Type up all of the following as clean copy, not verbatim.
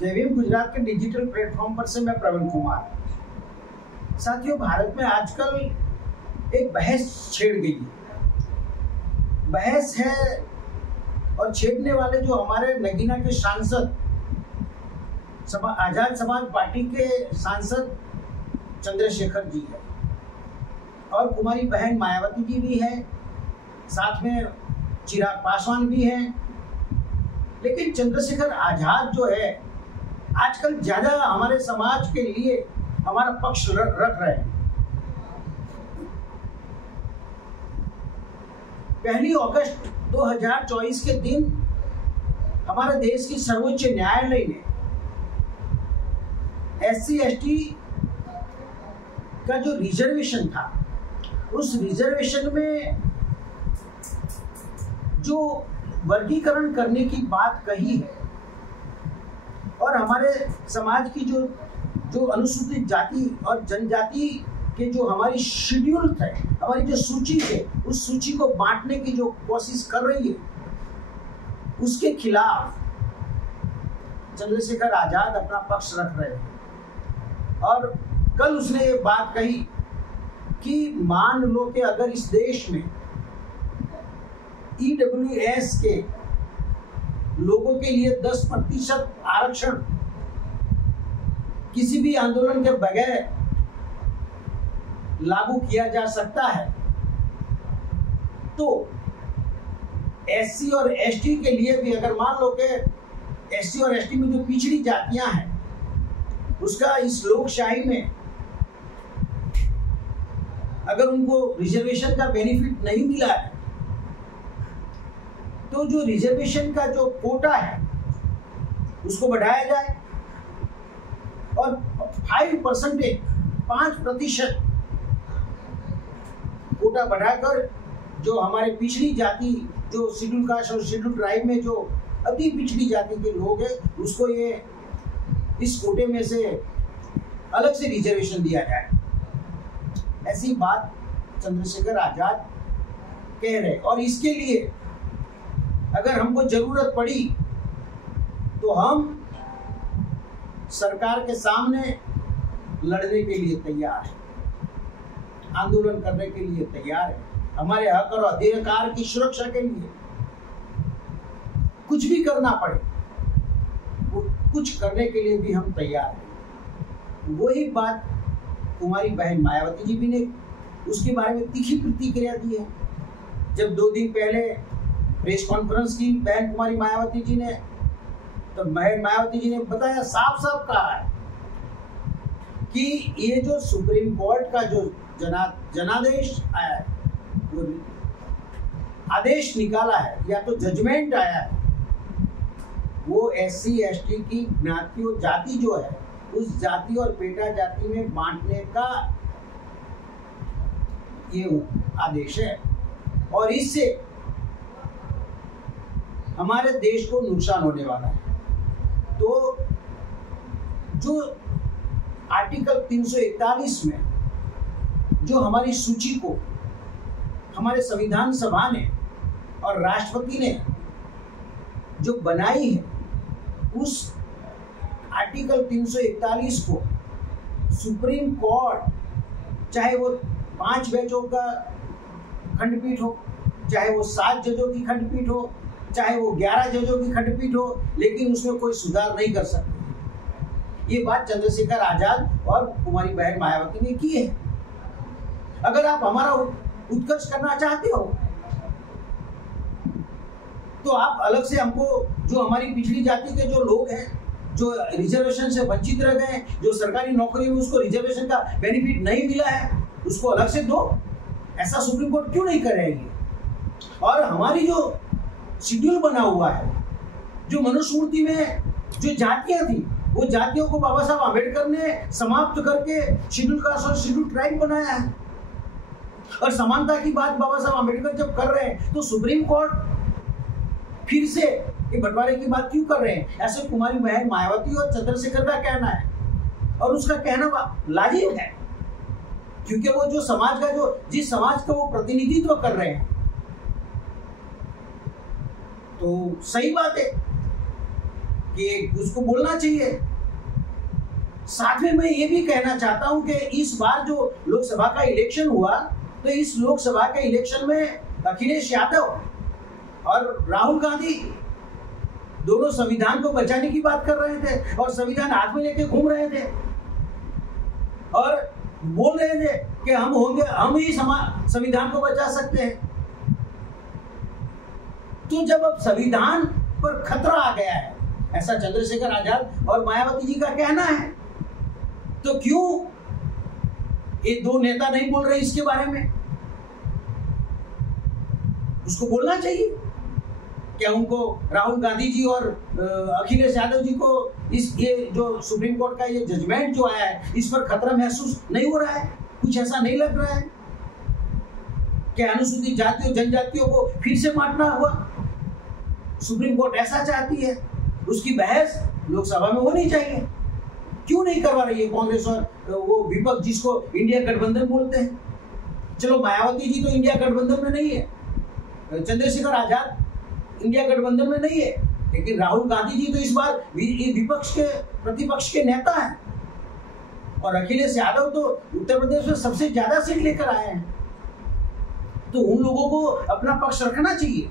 जय भीम गुजरात के digital platform पर से मैं प्रवीण कुमार। साथियों, भारत में आजकल एक बहस छेड़ गई है। बहस है और छेड़ने वाले जो हमारे नगीना के सांसद, आजाद समाज पार्टी के सांसद चंद्रशेखर जी है और कुमारी बहन मायावती जी भी है, साथ में चिराग पासवान भी है। लेकिन चंद्रशेखर आजाद जो है आजकल ज्यादा हमारे समाज के लिए हमारा पक्ष रख रहे हैं। 1 अगस्त 2024 के दिन हमारे देश की सर्वोच्च न्यायालय ने SC/ST का जो रिजर्वेशन था, उस रिजर्वेशन में जो वर्गीकरण करने की बात कही है और हमारे समाज की जो अनुसूचित जाति और जनजाति के जो हमारी शेड्यूल थे, हमारी जो सूची है, उस सूची को बांटने की जो कोशिश कर रही है, उसके खिलाफ चंद्रशेखर आजाद अपना पक्ष रख रहे हैं। और कल उसने ये बात कही कि मान लो कि अगर इस देश में EWS के लोगों के लिए 10% आरक्षण किसी भी आंदोलन के बगैर लागू किया जा सकता है, तो SC और ST के लिए भी अगर मान लो कि SC और ST में जो पिछड़ी जातियां हैं, उसका इस लोकशाही में अगर उनको रिजर्वेशन का बेनिफिट नहीं मिला है, तो जो रिजर्वेशन का जो कोटा है उसको बढ़ाया जाए और 5% कोटा बढ़ाकर जो हमारे पिछड़ी जाति, जो शेड्यूल कास्ट और शेड्यूल ट्राइब में जो अति पिछड़ी जाति के लोग हैं, उसको ये इस कोटे में से अलग से रिजर्वेशन दिया जाए। ऐसी बात चंद्रशेखर आजाद कह रहे। और इसके लिए अगर हमको जरूरत पड़ी तो हम सरकार के सामने लड़ने के लिए तैयार हैं, आंदोलन करने के लिए तैयार हैं। हमारे हक और अधिकार की सुरक्षा के लिए कुछ भी करना पड़े, वो कुछ करने के लिए भी हम तैयार हैं। वही बात कुमारी बहन मायावती जी भी ने उसके बारे में तीखी प्रतिक्रिया दी है। जब 2 दिन पहले प्रेस कॉन्फ्रेंस की बहन कुमारी मायावती जी ने, तो बहन मायावती जी ने बताया, साफ साफ कहा है कि ये जो सुप्रीम कोर्ट का जो जनादेश आया है, वो आदेश निकाला है या तो जजमेंट आया है, वो SC/ST की ज्ञातियों जाति जो है, उस जाति और पेटा जाति में बांटने का ये आदेश है। और इससे हमारे देश को नुकसान होने वाला है। तो जो आर्टिकल 341 में जो हमारी सूची को हमारे संविधान सभा ने और राष्ट्रपति ने जो बनाई है, उस आर्टिकल 341 को सुप्रीम कोर्ट, चाहे वो 5 बेंचों का खंडपीठ हो, चाहे वो 7 जजों की खंडपीठ हो, चाहे वो 11 जजों की खंडपीठ हो, लेकिन उसमें कोई सुधार नहीं कर सकते। ये बात चंद्रशेखर आजाद और कुमारी बहन मायावती ने की है। अगर आप हमारा उत्कर्ष करना चाहते हो तो आप अलग से हमको, जो हमारी पिछड़ी जाति के जो लोग हैं, जो रिजर्वेशन से वंचित रह गए, जो सरकारी नौकरी में उसको रिजर्वेशन का बेनिफिट नहीं मिला है, उसको अलग से दो। ऐसा सुप्रीम कोर्ट क्यों नहीं करेगी? और हमारी जो शेड्यूल बना हुआ है, जो मनुस्मृति में जो जातियां थी, वो जातियों को बाबा साहब आम्बेडकर ने समाप्त करके शेड्यूल कास्ट और शेड्यूल ट्राइब बनाया है। और समानता की बात बाबा साहब आम्बेडकर जब कर रहे हैं, तो सुप्रीम कोर्ट फिर से ये बंटवारे की बात क्यों कर रहे हैं? ऐसे कुमारी बहन मायावती और चंद्रशेखर का कहना है, और उसका कहना लाजिम है, क्योंकि वो जो समाज का, जो जिस समाज का वो प्रतिनिधित्व कर रहे हैं, तो सही बात है कि उसको बोलना चाहिए। साथ में मैं ये भी कहना चाहता हूं कि इस बार जो लोकसभा का इलेक्शन हुआ, तो इस लोकसभा के इलेक्शन में अखिलेश यादव और राहुल गांधी दोनों संविधान को बचाने की बात कर रहे थे और संविधान हाथ में लेके घूम रहे थे और बोल रहे थे कि हम ही संविधान को बचा सकते हैं। तो जब अब संविधान पर खतरा आ गया है, ऐसा चंद्रशेखर आजाद और मायावती जी का कहना है, तो क्यों ये दो नेता नहीं बोल रहे इसके बारे में? उसको बोलना चाहिए। क्या उनको राहुल गांधी जी और अखिलेश यादव जी को ये जो सुप्रीम कोर्ट का ये जजमेंट जो आया है, इस पर खतरा महसूस नहीं हो रहा है? कुछ ऐसा नहीं लग रहा है कि अनुसूचित जातियों जनजातियों को फिर से बांटना हुआ? सुप्रीम कोर्ट ऐसा चाहती है, उसकी बहस लोकसभा में होनी चाहिए। क्यों नहीं करवा रही है कांग्रेस और वो विपक्ष जिसको इंडिया गठबंधन बोलते हैं? चलो मायावती जी तो इंडिया गठबंधन में नहीं है, चंद्रशेखर आजाद इंडिया गठबंधन में नहीं है, लेकिन राहुल गांधी जी तो इस बार विपक्ष के प्रतिपक्ष के नेता हैं और अखिलेश यादव तो उत्तर प्रदेश में सबसे ज्यादा सीट लेकर आए हैं। तो उन लोगों को अपना पक्ष रखना चाहिए।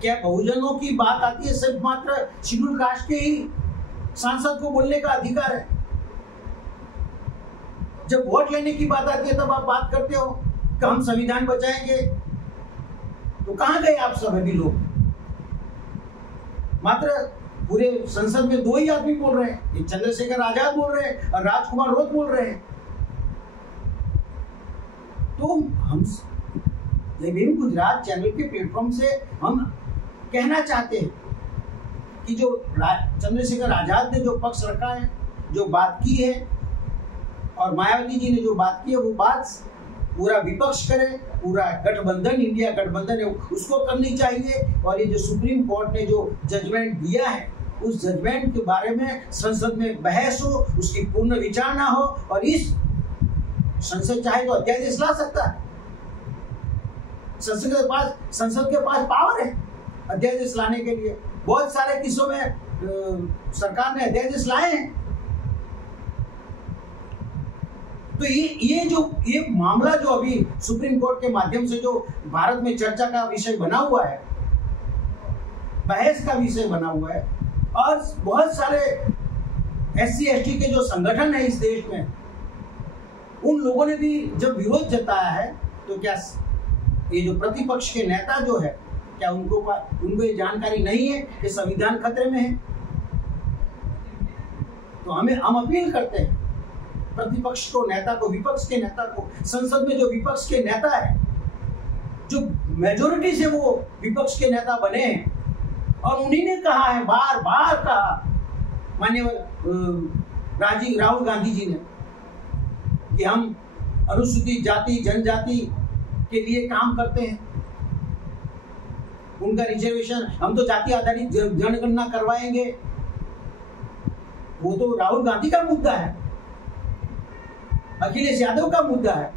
क्या बहुजनों की बात आती है, सिर्फ मात्र शेड्यूल कास्ट के ही सांसद को बोलने का अधिकार है? जब वोट लेने की बात आती है तब आप बात करते हो कि हम संविधान बचाएंगे, तो कहां गए आप सब अभी लोग? मात्र पूरे संसद में दो ही आदमी बोल रहे हैं, एक चंद्रशेखर आजाद बोल रहे हैं और राजकुमार रोत बोल रहे हैं। तो हम विभिन्न गुजरात चैनल के प्लेटफॉर्म से हम कहना चाहते हैं कि जो चंद्रशेखर आजाद ने जो पक्ष रखा है, जो बात की है, और मायावती जी ने जो बात की है, वो बात पूरा विपक्ष करे, पूरा गठबंधन इंडिया गठबंधन है उसको करनी चाहिए। और ये जो सुप्रीम कोर्ट ने जो जजमेंट दिया है, उस जजमेंट के बारे में संसद में बहस हो, उसकी पूर्ण विचारणा हो, और इस संसद चाहे तो अध्यादेश ला सकता है। संसद के पास पावर है अध्यादेश लाने के लिए। बहुत सारे किस्सों में सरकार ने अध्यादेश लाए हैं। तो ये मामला जो अभी सुप्रीम कोर्ट के माध्यम से जो भारत में चर्चा का विषय बना हुआ है, बहस का विषय बना हुआ है, और बहुत सारे SC ST के जो संगठन है इस देश में, उन लोगों ने भी जब विरोध जताया है, तो क्या ये जो प्रतिपक्ष के नेता जो है, क्या उनको ये जानकारी नहीं है कि संविधान खतरे में है? तो हम अपील करते हैं प्रतिपक्ष को, नेता को, विपक्ष के नेता को, संसद में जो विपक्ष के नेता है, जो मेजोरिटी से वो विपक्ष के नेता बने हैं, और उन्हीं ने कहा है, बार बार कहा माननीय राहुल गांधी जी ने, कि हम अनुसूचित जाति जनजाति के लिए काम करते हैं, उनका रिजर्वेशन, हम तो जाति आधारित जनगणना करवाएंगे। वो तो राहुल गांधी का मुद्दा है, अखिलेश यादव का मुद्दा है।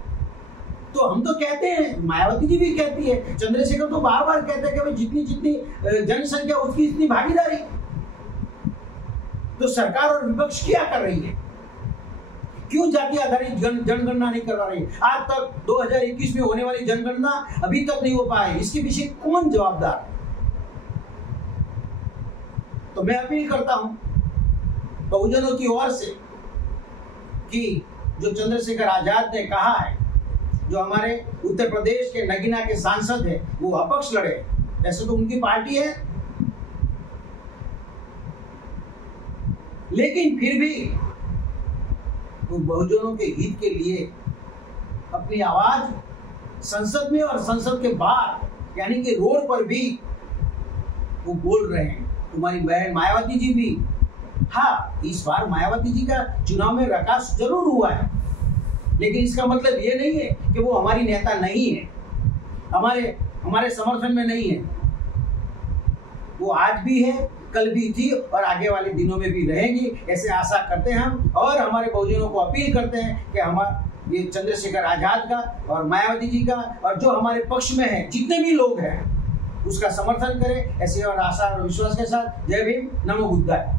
तो हम तो कहते हैं, मायावती जी भी कहती है, चंद्रशेखर तो बार बार कहते हैं कि भाई जितनी जितनी जनसंख्या उसकी इतनी भागीदारी। तो सरकार और विपक्ष क्या कर रही है? क्यों जाति आधारित जनगणना नहीं करवा रही? आज तक 2021 में होने वाली जनगणना अभी तक नहीं हो पाई, इसके पीछे कौन जवाबदार है? तो मैं अपील करता हूं बहुजनों की ओर से कि जो चंद्रशेखर आजाद ने कहा है, जो हमारे उत्तर प्रदेश के नगीना के सांसद है, वो अपक्ष लड़े। ऐसे तो उनकी पार्टी है, लेकिन फिर भी वो बहुजनों के हित के लिए अपनी आवाज संसद में और संसद के बाहर, यानी कि रोड पर भी वो बोल रहे हैं। तुम्हारी बहन मायावती जी भी, हाँ, इस बार मायावती जी का चुनाव में रकास जरूर हुआ है, लेकिन इसका मतलब ये नहीं है कि वो हमारी नेता नहीं है, हमारे समर्थन में नहीं है। वो आज भी है, कल भी थी और आगे वाले दिनों में भी रहेगी, ऐसे आशा करते हैं हम। और हमारे बहुजनों को अपील करते हैं कि ये चंद्रशेखर आजाद का और मायावती जी का, और जो हमारे पक्ष में है जितने भी लोग हैं, उसका समर्थन करें, ऐसे और आशा और विश्वास के साथ। जय भीम, नमो बुद्धाय।